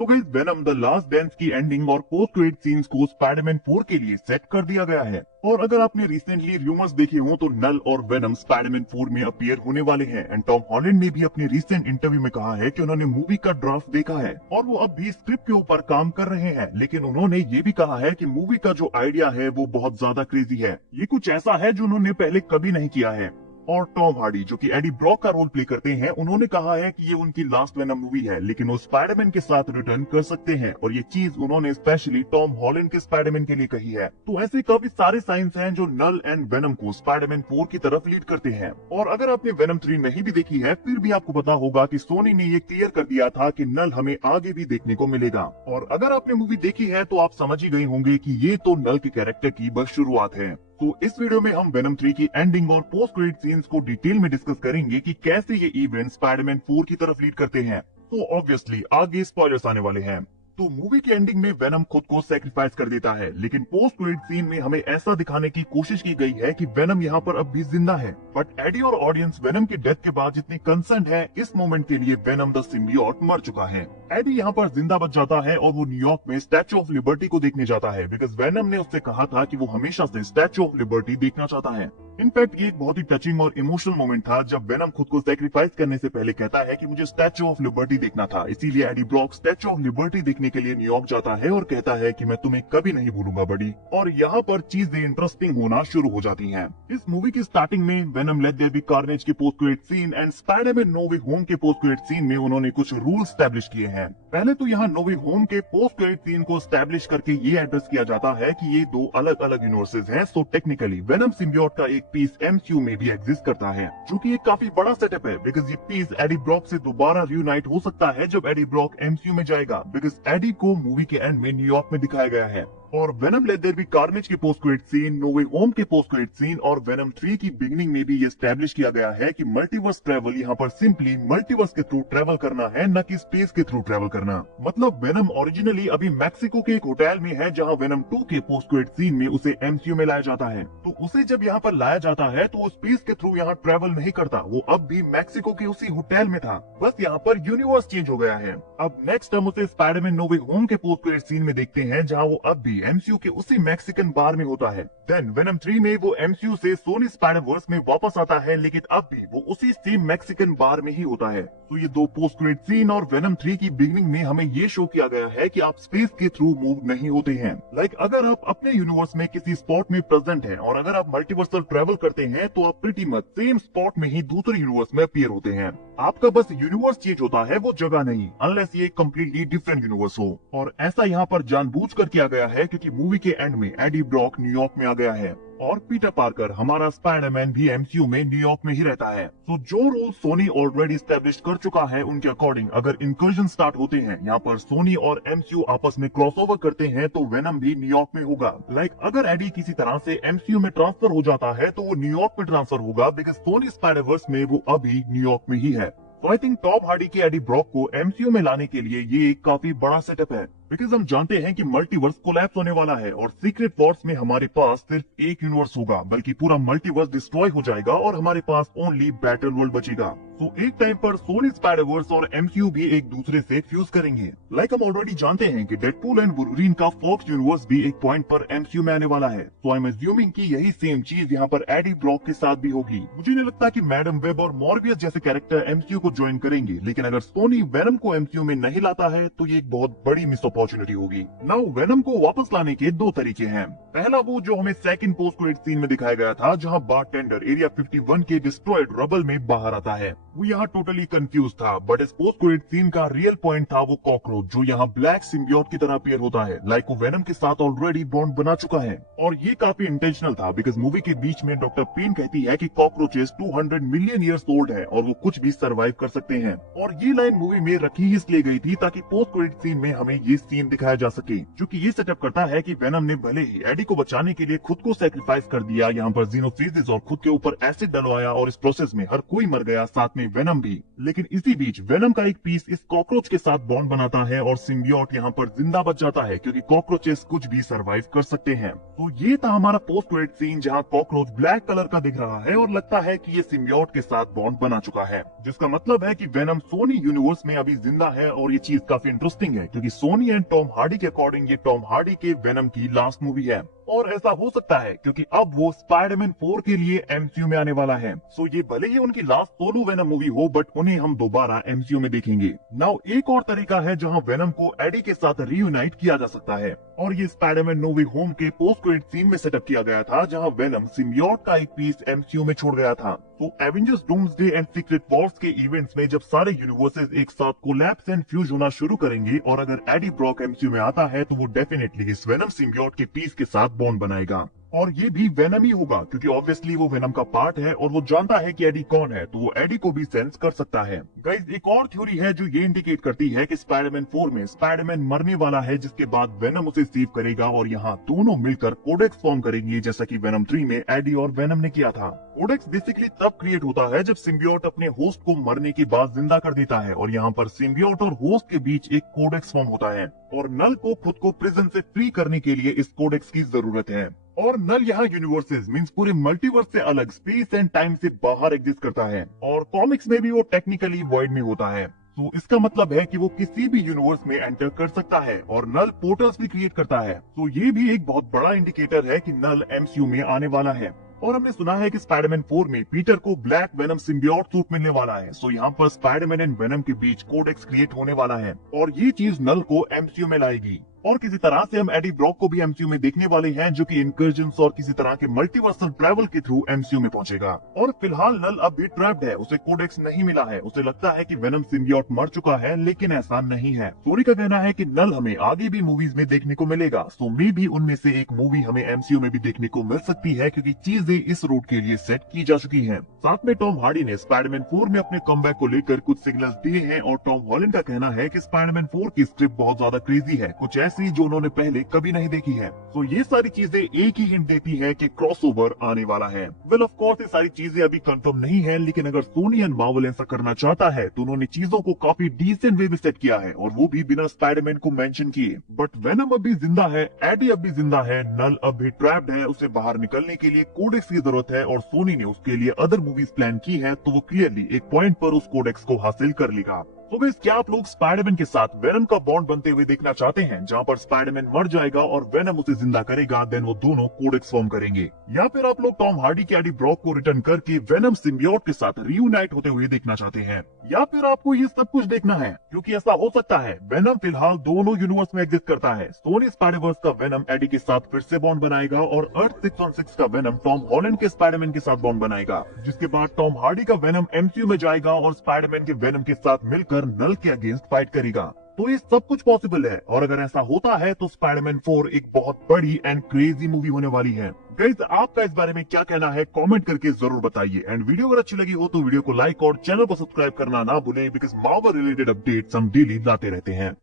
तो guys venom the last dance की ending और पोस्ट क्रेडिट सीन्स को स्पाइडरमैन 4 के लिए सेट कर दिया गया है। और अगर आपने रिसेंटली रूमर्स देखे हो तो नल और वेनम स्पाइडरमैन 4 में अपीयर होने वाले हैं। एंड टॉम हॉलैंड ने भी अपने रिसेंट इंटरव्यू में कहा है कि उन्होंने मूवी का ड्राफ्ट देखा है और वो अब भी स्क्रिप्ट के ऊपर काम कर रहे हैं। लेकिन उन्होंने ये भी कहा है कि मूवी का जो आइडिया है वो बहुत ज्यादा क्रेजी है। ये कुछ ऐसा है जो उन्होंने पहले कभी नहीं किया है। और टॉम हार्डी जो कि एडी ब्रॉक का रोल प्ले करते हैं, उन्होंने कहा है कि ये उनकी लास्ट वेनम मूवी है, लेकिन वो स्पाइडरमैन के साथ रिटर्न कर सकते हैं। और ये चीज उन्होंने स्पेशली टॉम हॉलैंड के स्पाइडरमैन के लिए कही है। तो ऐसे काफी सारे साइंस हैं जो नल एंड वेनम को स्पाइडरमैन 4 की तरफ लीड करते हैं। और अगर आपने वेनम 3 नहीं भी देखी है, फिर भी आपको पता होगा कि सोनी ने ये क्लियर कर दिया था कि नल हमें आगे भी देखने को मिलेगा। और अगर आपने मूवी देखी है तो आप समझ ही गए होंगे कि ये तो नल के कैरेक्टर की बस शुरुआत है। तो इस वीडियो में हम वेनम 3 की एंडिंग और पोस्ट क्रेडिट सीन्स को डिटेल में डिस्कस करेंगे कि कैसे ये इवेंट स्पाइडरमैन 4 की तरफ लीड करते हैं। तो ऑब्वियसली आगे स्पॉयलर्स आने वाले हैं। तो मूवी की एंडिंग में वेनम खुद को सैक्रिफाइस कर देता है, लेकिन पोस्ट क्रेडिट सीन में हमें ऐसा दिखाने की कोशिश की गई है कि वेनम यहाँ पर अब भी जिंदा है। बट एडी और ऑडियंस वेनम की डेथ के बाद जितनी कंसर्न है, इस मोमेंट के लिए वेनम द सिम्बियोट मर चुका है। एडी यहाँ पर जिंदा बच जाता है और वो न्यूयॉर्क में स्टैच्यू ऑफ लिबर्टी को देखने जाता है, बिकॉज वेनम ने उससे कहा था कि वो हमेशा से स्टैच्यू ऑफ लिबर्टी देखना चाहता है। इनफैक्ट ये एक बहुत ही टचिंग और इमोशनल मोमेंट था जब वेनम खुद को सैक्रिफाइस करने से पहले कहता है कि मुझे स्टैच्यू ऑफ लिबर्टी देखना था। इसीलिए Eddie Brock statue of liberty देखने के लिए न्यूयॉर्क जाता है और कहता है कि मैं तुम्हें कभी नहीं भूलूंगा बड़ी। और यहाँ पर चीजें इंटरेस्टिंग होना शुरू हो जाती हैं। इस मूवी की स्टार्टिंग में Venom let there be Carnage के post credit scene and Spiderman no way home के पोस्ट क्रेडिट सीन में उन्होंने कुछ रूल स्टैब्लिश किए हैं। पहले तो यहाँ नो वे होम के पोस्ट क्रेडिट सीन को स्टैब्लिश करके ये एड्रेस किया जाता है कि ये दो अलग अलग यूनिवर्सेस हैं। सो टेक्निकली वेनम सिम्बियोट का एक पीस एमसीयू में भी एग्जिस्ट करता है, जो कि एक काफी बड़ा सेटअप है, बिकॉज ये पीस एडी ब्रॉक से दोबारा रियूनाइट हो सकता है जब एडी ब्रॉक एमसीयू में जाएगा, बिकॉज एडी को मूवी के एंड में न्यूयॉर्क में दिखाया गया है। और Venom let there be Carnage के post credit scene, no way home के पोस्ट क्रेडिट सीन और वेनम 3 की बिगिनिंग में भी ये एस्टैब्लिश किया गया है कि मल्टीवर्स ट्रैवल यहाँ पर सिंपली मल्टीवर्स के थ्रू ट्रैवल करना है, न कि स्पेस के थ्रू ट्रैवल करना। मतलब वेनम ओरिजिनली अभी मैक्सिको के एक होटल में है, जहाँ वेनम 2 के पोस्ट क्रेडिट सीन में उसे एमसीयू में लाया जाता है। तो उसे जब यहाँ पर लाया जाता है तो वो स्पेस के थ्रू यहाँ ट्रैवल नहीं करता, वो अब भी मैक्सिको के उसी होटल में था, बस यहाँ पर यूनिवर्स चेंज हो गया है। अब नेक्स्ट हम उसे स्पाइडरमैन नो वे होम के पोस्ट क्रेडिट सीन में देखते हैं, जहाँ वो अब भी एमसीयू के उसी मैक्सिकन बार में होता है। देन वेनम 3 में वो एमसीयू से सोनी स्पाइडरवर्स में वापस आता है, लेकिन अब भी वो उसी सेम मैक्सिकन बार में ही होता है। तो ये दो पोस्ट क्रेडिट सीन और वेनम 3 की बिगिनिंग में हमें ये शो किया गया है कि आप स्पेस के थ्रू मूव नहीं होते हैं। लाइक अगर आप अपने यूनिवर्स में किसी स्पॉट में प्रेजेंट हैं और अगर आप मल्टीवर्सल ट्रैवल करते हैं तो आप प्रीटी मच सेम स्पॉट में ही दूसरे यूनिवर्स में अपीयर होते हैं। आपका बस यूनिवर्स चेंज होता है, वो जगह नहीं, अनलेस ये कम्प्लीटली डिफरेंट यूनिवर्स हो। और ऐसा यहाँ पर जानबूझकर किया गया है क्योंकि मूवी के एंड में एडी ब्रॉक न्यूयॉर्क में आ गया है और पीटर पार्कर हमारा स्पाइडरमैन भी एमसीयू में न्यूयॉर्क में ही रहता है। तो जो रूल सोनी ऑलरेडी स्टैब्लिश कर चुका है, उनके अकॉर्डिंग अगर इंकर्जन स्टार्ट होते हैं, यहाँ पर सोनी और एमसीयू आपस में क्रॉसओवर करते हैं, तो वेनम भी न्यूयॉर्क में होगा। लाइक अगर एडी किसी तरह से एमसीयू में ट्रांसफर हो जाता है तो वो न्यूयॉर्क में ट्रांसफर होगा, बिकॉज सोनी स्पाइडरवर्स में वो अभी न्यूयॉर्क में ही है। तो आई थिंक टॉम हार्डी के एडी ब्रॉक को एमसीयू में लाने के लिए ये एक काफी बड़ा सेटअप है, बिकॉज हम जानते हैं कि मल्टीवर्स कोलैप्स होने वाला है और सीक्रेट वॉर्स में हमारे पास सिर्फ एक यूनिवर्स होगा, बल्कि पूरा मल्टीवर्स डिस्ट्रॉय हो जाएगा और हमारे पास ओनली बैटल वर्ल्ड बचेगा। तो एक टाइम पर सोनी स्पाइडरवर्स और एमसीयू भी एक दूसरे से फ्यूज करेंगे। लाइक हम ऑलरेडी जानते हैं कि डेडपूल एंड वुल्वरीन का फॉक्स यूनिवर्स भी एक पॉइंट पर एमसीयू में आने वाला है। तो आई एम अज्यूमिंग कि यही सेम चीज यहाँ पर एडी ब्रॉक के साथ भी होगी। मुझे नहीं लगता कि मैडम वेब और मॉर्बियस जैसे कैरेक्टर एमसीयू को ज्वाइन करेंगे, लेकिन अगर सोनी वेनम को एमसीयू में नहीं लाता है तो ये एक बहुत बड़ी मिस अपॉर्चुनिटी होगी। नाउ वेनम को वापस लाने के दो तरीके हैं। पहला वो जो हमें सेकंड पोस्ट क्रेडिट सीन में दिखाया गया था, जहां बारटेंडर एरिया 51 के डिस्ट्रॉयड रबल में बाहर आता है। वो यहाँ टोटली कंफ्यूज था, बट इस पोस्ट क्रेडिट सीन का रियल पॉइंट था वो कॉकरोच, जो यहाँ ब्लैक सिम्बियोट की तरह अपीयर होता है। लाइक वो वेनम के साथ ऑलरेडी बॉन्ड बना चुका है और ये काफी इंटेंशनल था, बिकॉज मूवी के बीच में डॉक्टर पेन कहती है कि कॉकरोचेस 200 मिलियन ईयर्स ओल्ड है और वो कुछ भी सर्वाइव कर सकते हैं। और ये लाइन मूवी में रखी इसलिए गई थी ताकि पोस्ट क्रेडिट सीन में हमें ये सीन दिखाया जा सके, जो कि ये सेटअप करता है कि वेनम ने भले ही एडी को बचाने के लिए खुद को सैक्रिफाइस कर दिया, यहाँ पर जीनोफेजिस और खुद के ऊपर एसिड डलवाया और इस प्रोसेस में हर कोई मर गया, साथ में वेनम भी। लेकिन इसी बीच वेनम का एक पीस इस कॉकरोच के साथ बॉन्ड बनाता है और सिम्बियोट यहाँ पर जिंदा बच जाता है, क्योंकि कॉकरोचेस कुछ भी सरवाइव कर सकते हैं। तो ये था हमारा पोस्ट क्रेडिट सीन, जहाँ कॉकरोच ब्लैक कलर का दिख रहा है और लगता है कि ये सिम्बियोट के साथ बॉन्ड बना चुका है, जिसका मतलब है कि वेनम सोनी यूनिवर्स में अभी जिंदा है। और ये चीज काफी इंटरेस्टिंग है, क्योंकि सोनी एंड टॉम हार्डी के अकॉर्डिंग ये टॉम हार्डी के वेनम की लास्ट मूवी है। और ऐसा हो सकता है क्योंकि अब वो स्पाइडरमैन 4 के लिए एमसीयू में आने वाला है। सो ये भले ही उनकी लास्ट सोलो वेनम मूवी हो, बट उन्हें हम दोबारा एमसीयू में देखेंगे। नाउ एक और तरीका है जहां वेनम को एडी के साथ रीयूनाइट किया जा सकता है, और ये स्पाइडरमैन नो वे होम के पोस्ट क्रेडिट सीन में सेटअप किया गया था, जहां वेनम सिम्बियोट का एक पीस एमसीयू में छोड़ गया था। तो Avengers doomsday and secret Wars के इवेंट्स में जब सारे यूनिवर्सेस एक साथ कोलैप्स एंड फ्यूज होना शुरू करेंगे, और अगर एडी ब्रॉक एमसीयू में आता है, तो वो डेफिनेटली इस वेनम सिम्बियोट के पीस के साथ बॉन्ड बनाएगा। और ये भी वेनम ही होगा, क्योंकि ऑब्वियसली वो वेनम का पार्ट है और वो जानता है कि एडी कौन है, तो वो एडी को भी सेंस कर सकता है। गाइस, एक और थ्योरी है जो ये इंडिकेट करती है कि स्पाइडरमैन 4 में स्पाइडरमैन मरने वाला है, जिसके बाद वेनम उसे सेव करेगा और यहाँ दोनों मिलकर कोडेक्स फॉर्म करेंगे, जैसा कि वेनम 3 में एडी और वेनम ने किया था। कोडेक्स बेसिकली तब क्रिएट होता है जब सिम्बियोट अपने होस्ट को मरने के बाद जिंदा कर देता है, और यहाँ पर सिम्बियोट और होस्ट के बीच एक कोडेक्स फॉर्म होता है, और नल को खुद को प्रिजन से फ्री करने के लिए इस कोडेक्स की जरूरत है। और नल यहाँ यूनिवर्सेस मींस पूरे मल्टीवर्स से अलग स्पेस एंड टाइम से बाहर एग्जिस्ट करता है, और कॉमिक्स में भी वो टेक्निकली वॉइड में होता है। तो इसका मतलब है कि वो किसी भी यूनिवर्स में एंटर कर सकता है, और नल पोर्टल्स भी क्रिएट करता है। तो ये भी एक बहुत बड़ा इंडिकेटर है कि नल एमसीयू में आने वाला है। और हमने सुना है कि स्पाइडरमैन 4 में पीटर को ब्लैक वेनम सिम्बियोट सूट मिलने वाला है। सो यहाँ पर स्पाइडरमैन एंड वेनम के बीच कोडेक्स क्रिएट होने वाला है, और ये चीज नल को एमसीयू में लाएगी। और किसी तरह से हम एडी ब्रॉक को भी एमसीयू में देखने वाले हैं, जो कि इनकर्जन्स और किसी तरह के मल्टीवर्सल ट्रैवल के थ्रू एमसीयू में पहुंचेगा। और फिलहाल नल अब भी ट्रैप्ड है, उसे कोडेक्स नहीं मिला है। उसे लगता है कि वेनम सिम्बियोट मर चुका है, लेकिन ऐसा नहीं है। सोनी का कहना है कि नल हमें आगे भी मूवीज में देखने को मिलेगा। सो मे भी उनमें से एक मूवी हमें एमसीयू में भी देखने को मिल सकती है, क्योंकि चीजें इस रूट के लिए सेट की जा चुकी है। साथ में टॉम हार्डी ने स्पाइडरमैन 4 में अपने कमबैक को लेकर कुछ सिग्नल्स दिए हैं, और टॉम हॉलैंड का कहना है कि स्पाइडरमैन 4 की स्क्रिप्ट बहुत ज्यादा क्रेजी है, कुछ ऐसी जो उन्होंने पहले कभी नहीं देखी है। तो ये सारी चीजें एक ही हिंट देती है कि क्रॉसओवर आने वाला है। वेल ऑफ कोर्स ये सारी चीजें अभी कंफर्म नहीं है, लेकिन अगर सोनी एंड मार्वल ऐसा करना चाहता है तो उन्होंने चीजों को काफी डिसेंट वे में सेट किया है, और वो भी बिना स्पाइडरमैन को मेंशन किए। बट वेनम अब भी जिंदा है, एडी अब भी जिंदा है, नल अब भी ट्रैप्ड है। उसे बाहर निकलने के लिए कोडेक्स की जरूरत है, और सोनी ने उसके लिए अदर मूवीज प्लान की है, तो वो क्लियरली एक पॉइंट पर उस कोडेक्स को हासिल कर लेगा। तो गाइस, क्या आप लोग स्पाइडरमैन के साथ वेनम का बॉन्ड बनते हुए देखना चाहते हैं, जहां पर स्पाइडरमैन मर जाएगा और वेनम उसे जिंदा करेगा, देन वो दोनों कोडेक्स फॉर्म करेंगे? या फिर आप लोग टॉम हार्डी के एडी ब्रॉक को रिटर्न करके वेनम सिम्बियोट के साथ रीयूनाइट होते हुए देखना चाहते हैं? या फिर आपको ये सब कुछ देखना है? क्योंकि ऐसा हो सकता है, वेनम फिलहाल दोनों यूनिवर्स में एग्जिस्ट करता है। सोनी स्पाइडरवर्स का वेनम एडी के साथ फिर से बॉन्ड बनाएगा, और अर्थ 616 का वेनम टॉम हॉलैंड के स्पाइडरमैन के साथ बॉन्ड बनाएगा, जिसके बाद टॉम हार्डी का वेनम एमसीयू में जाएगा और स्पाइडरमैन के वेनम के साथ मिलकर नल के अगेंस्ट फाइट करेगा। तो ये सब कुछ पॉसिबल है, और अगर ऐसा होता है तो स्पाइडरमैन 4 एक बहुत बड़ी एंड क्रेजी मूवी होने वाली है। गाइस, आपका इस बारे में क्या कहना है कमेंट करके जरूर बताइए। एंड वीडियो अगर अच्छी लगी हो तो वीडियो को लाइक और चैनल को सब्सक्राइब करना ना भूलें, बिकॉज मार्वल रिलेटेड अपडेट्स हम डेली लाते रहते हैं।